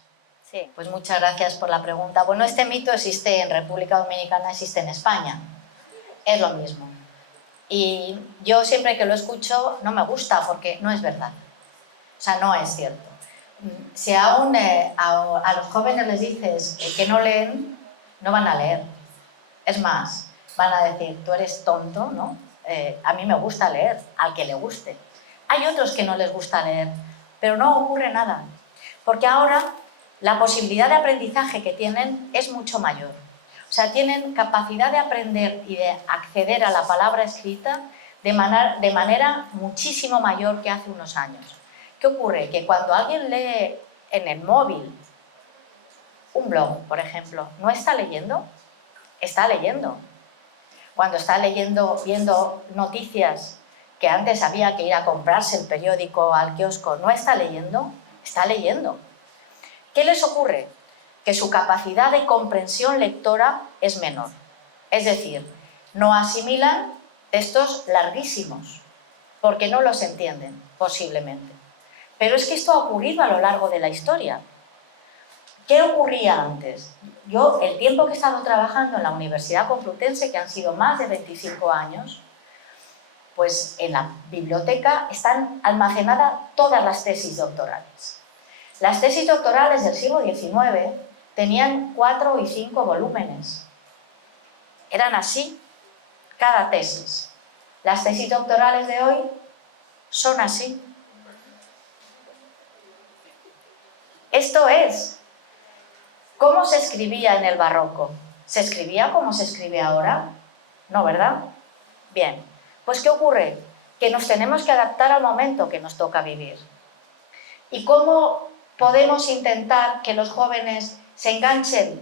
Sí, pues muchas gracias por la pregunta. Bueno, este mito existe en República Dominicana, existe en España, es lo mismo. Y yo siempre que lo escucho no me gusta porque no es verdad, o sea, no es cierto. Si aún a los jóvenes les dices que no leen, no van a leer. Es más, van a decir, tú eres tonto, ¿no? A mí me gusta leer, al que le guste. Hay otros que no les gusta leer, pero no ocurre nada, porque ahora la posibilidad de aprendizaje que tienen es mucho mayor. O sea, tienen capacidad de aprender y de acceder a la palabra escrita de manera muchísimo mayor que hace unos años. ¿Qué ocurre? Que cuando alguien lee en el móvil un blog, por ejemplo, ¿no está leyendo? Está leyendo. Cuando está leyendo, viendo noticias que antes había que ir a comprarse el periódico al kiosco, ¿no está leyendo? Está leyendo. ¿Qué les ocurre? Que su capacidad de comprensión lectora es menor. Es decir, no asimilan textos larguísimos, porque no los entienden, posiblemente. Pero es que esto ha ocurrido a lo largo de la historia. ¿Qué ocurría antes? Yo, el tiempo que he estado trabajando en la Universidad Complutense, que han sido más de 25 años, pues en la biblioteca están almacenadas todas las tesis doctorales. Las tesis doctorales del siglo XIX tenían 4 y 5 volúmenes. Eran así, cada tesis. Las tesis doctorales de hoy son así. Esto es, ¿cómo se escribía en el barroco? ¿Se escribía como se escribe ahora? No, ¿verdad? Bien, pues ¿qué ocurre? Que nos tenemos que adaptar al momento que nos toca vivir. ¿Y cómo podemos intentar que los jóvenes se enganchen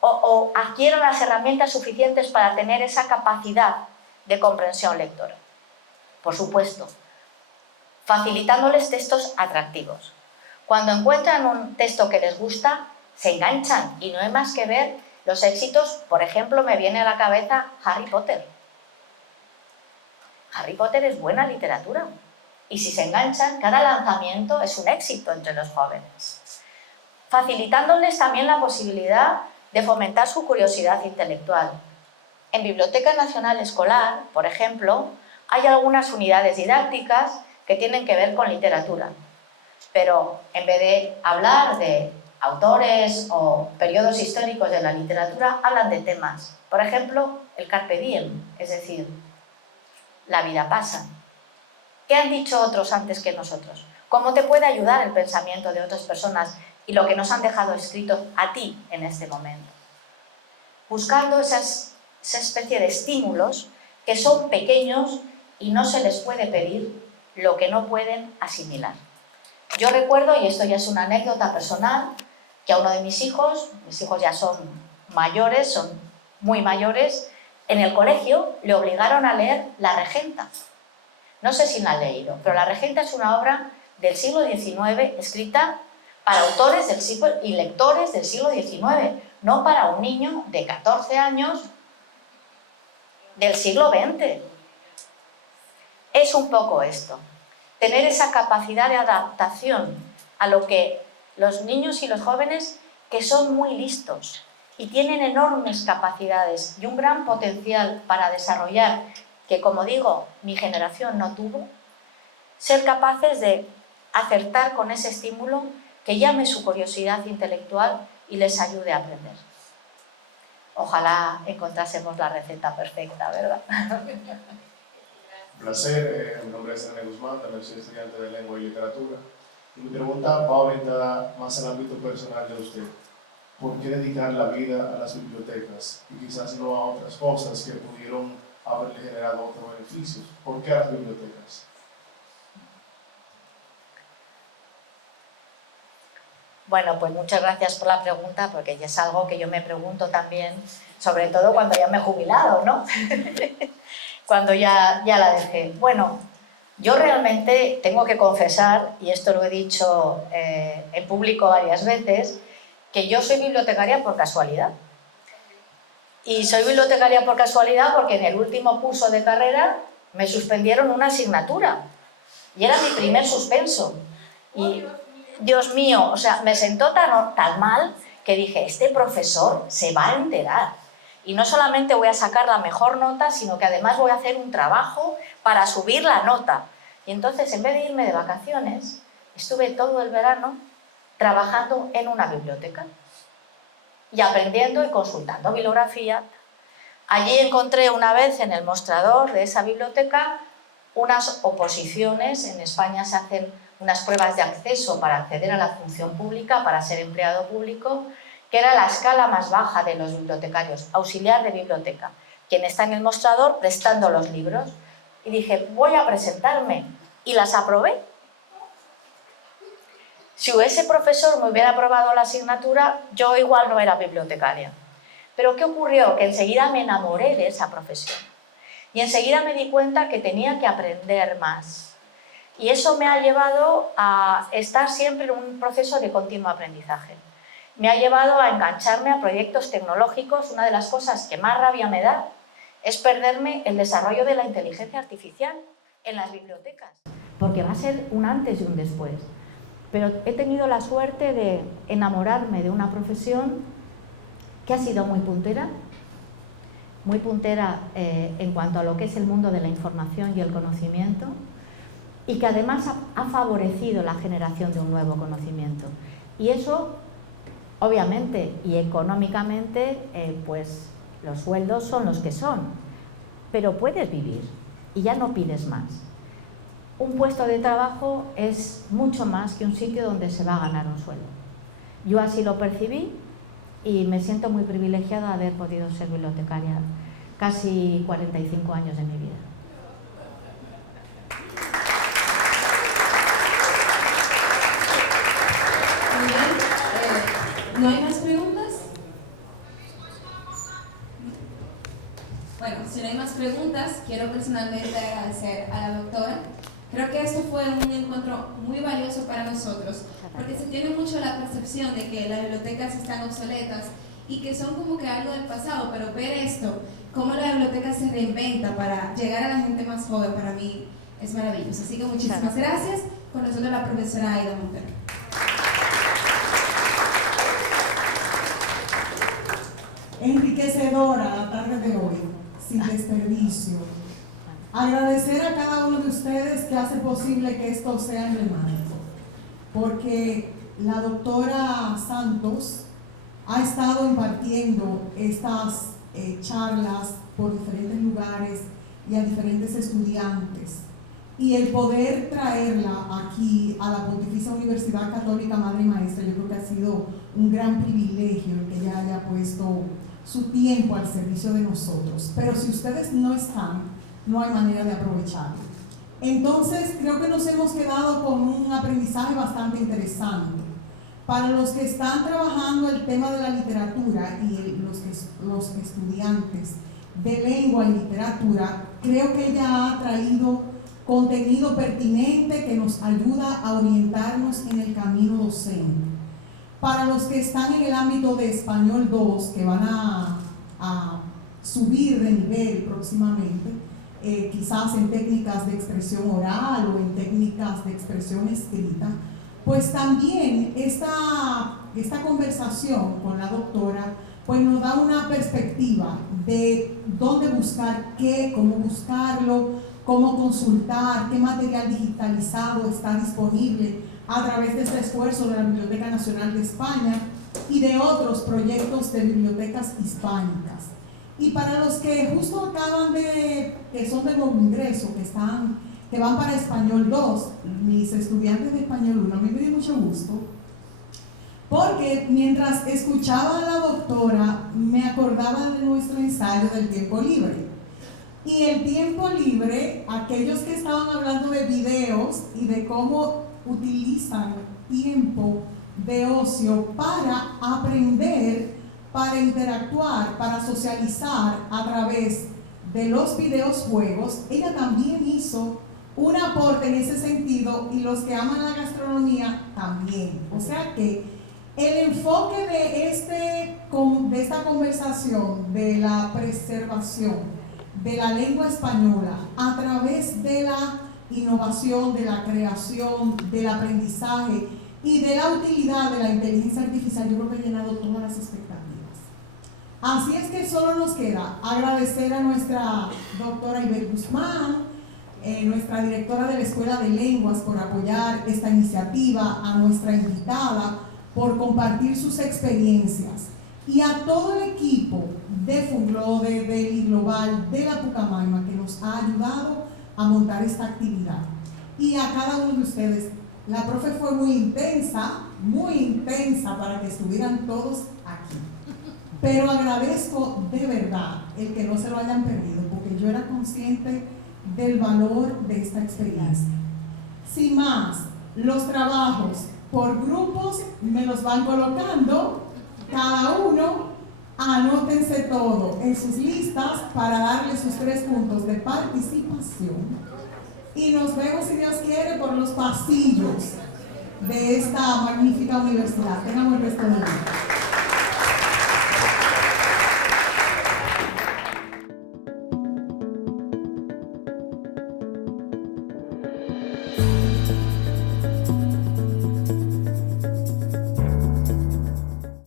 o adquieran las herramientas suficientes para tener esa capacidad de comprensión lectora? Por supuesto, facilitándoles textos atractivos. Cuando encuentran un texto que les gusta, se enganchan y no hay más que ver los éxitos. Por ejemplo, me viene a la cabeza Harry Potter. Harry Potter es buena literatura y si se enganchan, cada lanzamiento es un éxito entre los jóvenes. Facilitándoles también la posibilidad de fomentar su curiosidad intelectual. En Biblioteca Nacional Escolar, por ejemplo, hay algunas unidades didácticas que tienen que ver con literatura. Pero en vez de hablar de autores o periodos históricos de la literatura, hablan de temas. Por ejemplo, el carpe diem, es decir, la vida pasa. ¿Qué han dicho otros antes que nosotros? ¿Cómo te puede ayudar el pensamiento de otras personas y lo que nos han dejado escrito a ti en este momento? Buscando esa especie de estímulos que son pequeños y no se les puede pedir lo que no pueden asimilar. Yo recuerdo, y esto ya es una anécdota personal, que a uno de mis hijos ya son mayores, son muy mayores, en el colegio le obligaron a leer La Regenta. No sé si la han leído, pero La Regenta es una obra del siglo XIX escrita para autores del siglo y lectores del siglo XIX, no para un niño de 14 años del siglo XX. Es un poco esto. Tener esa capacidad de adaptación a lo que los niños y los jóvenes que son muy listos y tienen enormes capacidades y un gran potencial para desarrollar, que como digo, mi generación no tuvo, ser capaces de acertar con ese estímulo que llame su curiosidad intelectual y les ayude a aprender. Ojalá encontrásemos la receta perfecta, ¿verdad? Un placer, mi nombre es René Guzmán, también soy estudiante de Lengua y Literatura. Y mi pregunta va orientada más al ámbito personal de usted. ¿Por qué dedicar la vida a las bibliotecas y quizás no a otras cosas que pudieron haberle generado otros beneficios? ¿Por qué a las bibliotecas? Bueno, pues muchas gracias por la pregunta, porque ya es algo que yo me pregunto también, sobre todo cuando ya me he jubilado, ¿no? Cuando ya la dejé. Bueno, yo realmente tengo que confesar, y esto lo he dicho en público varias veces, que yo soy bibliotecaria por casualidad. Y soy bibliotecaria por casualidad porque en el último curso de carrera me suspendieron una asignatura. Y era mi primer suspenso. Y, Dios mío, o sea, me sentó tan mal que dije, este profesor se va a enterar. Y no solamente voy a sacar la mejor nota, sino que además voy a hacer un trabajo para subir la nota. Y entonces, en vez de irme de vacaciones, estuve todo el verano trabajando en una biblioteca y aprendiendo y consultando bibliografía. Allí encontré una vez en el mostrador de esa biblioteca unas oposiciones. En España se hacen unas pruebas de acceso para acceder a la función pública, para ser empleado público, que era la escala más baja de los bibliotecarios, auxiliar de biblioteca, quien está en el mostrador prestando los libros. Y dije, voy a presentarme, y las aprobé. Si ese profesor me hubiera aprobado la asignatura, yo igual no era bibliotecaria. Pero ¿qué ocurrió? Que enseguida me enamoré de esa profesión. Y enseguida me di cuenta que tenía que aprender más. Y eso me ha llevado a estar siempre en un proceso de continuo aprendizaje. Me ha llevado a engancharme a proyectos tecnológicos. Una de las cosas que más rabia me da es perderme el desarrollo de la inteligencia artificial en las bibliotecas. Porque va a ser un antes y un después. Pero he tenido la suerte de enamorarme de una profesión que ha sido muy puntera en cuanto a lo que es el mundo de la información y el conocimiento, y que además ha favorecido la generación de un nuevo conocimiento. Y eso, obviamente, y económicamente, pues los sueldos son los que son, pero puedes vivir y ya no pides más. Un puesto de trabajo es mucho más que un sitio donde se va a ganar un sueldo. Yo así lo percibí y me siento muy privilegiada de haber podido ser bibliotecaria casi 45 años de mi vida. Muy bien. ¿No hay más preguntas? Bueno, si no hay más preguntas, quiero personalmente agradecer a la doctora. Creo que esto fue un encuentro muy valioso para nosotros, porque se tiene mucho la percepción de que las bibliotecas están obsoletas y que son como que algo del pasado, pero ver esto, cómo la biblioteca se reinventa para llegar a la gente más joven, para mí es maravilloso. Así que muchísimas gracias. Con nosotros la profesora Aida Montero. Enriquecedora la tarde de hoy, sin desperdicio. Agradecer a cada uno de ustedes que hace posible que esto sea emblemático, porque la doctora Santos ha estado impartiendo estas charlas por diferentes lugares y a diferentes estudiantes, y el poder traerla aquí a la Pontificia Universidad Católica Madre y Maestra, yo creo que ha sido un gran privilegio el que ella haya puesto su tiempo al servicio de nosotros. Pero si ustedes no están, no hay manera de aprovecharlo. Entonces, creo que nos hemos quedado con un aprendizaje bastante interesante. Para los que están trabajando el tema de la literatura y los estudiantes de lengua y literatura, creo que ella ha traído contenido pertinente que nos ayuda a orientarnos en el camino docente. Para los que están en el ámbito de Español 2, que van a subir de nivel próximamente, quizás en técnicas de expresión oral o en técnicas de expresión escrita, pues también esta conversación con la doctora pues nos da una perspectiva de dónde buscar qué, cómo buscarlo, cómo consultar, qué material digitalizado está disponible a través de este esfuerzo de la Biblioteca Nacional de España y de otros proyectos de bibliotecas hispánicas. Y para los que justo acaban que son de nuevo ingreso, que van para Español 2, mis estudiantes de Español 1, a mí me dio mucho gusto, porque mientras escuchaba a la doctora, me acordaba de nuestro ensayo del tiempo libre. Y el tiempo libre, aquellos que estaban hablando de videos y de cómo utilizan tiempo de ocio para aprender, para interactuar, para socializar a través de los videojuegos, ella también hizo un aporte en ese sentido, y los que aman la gastronomía también. O sea que el enfoque de esta conversación de la preservación de la lengua española a través de la innovación, de la creación, del aprendizaje y de la utilidad de la inteligencia artificial, yo creo que ha llenado todas las expectativas. Así es que solo nos queda agradecer a nuestra doctora Ivette Guzmán, nuestra directora de la Escuela de Lenguas, por apoyar esta iniciativa, a nuestra invitada por compartir sus experiencias, y a todo el equipo de Funglode, de Global, de la Pucamaima, que nos ha ayudado a montar esta actividad, y a cada uno de ustedes La profe fue muy intensa para que estuvieran todos aquí. Pero agradezco de verdad el que no se lo hayan perdido, porque yo era consciente del valor de esta experiencia. Sin más, los trabajos por grupos me los van colocando, cada uno, anótense todo en sus listas para darle sus 3 puntos de participación. Y nos vemos, si Dios quiere, por los pasillos de esta magnífica universidad. Tengan buen resto de día.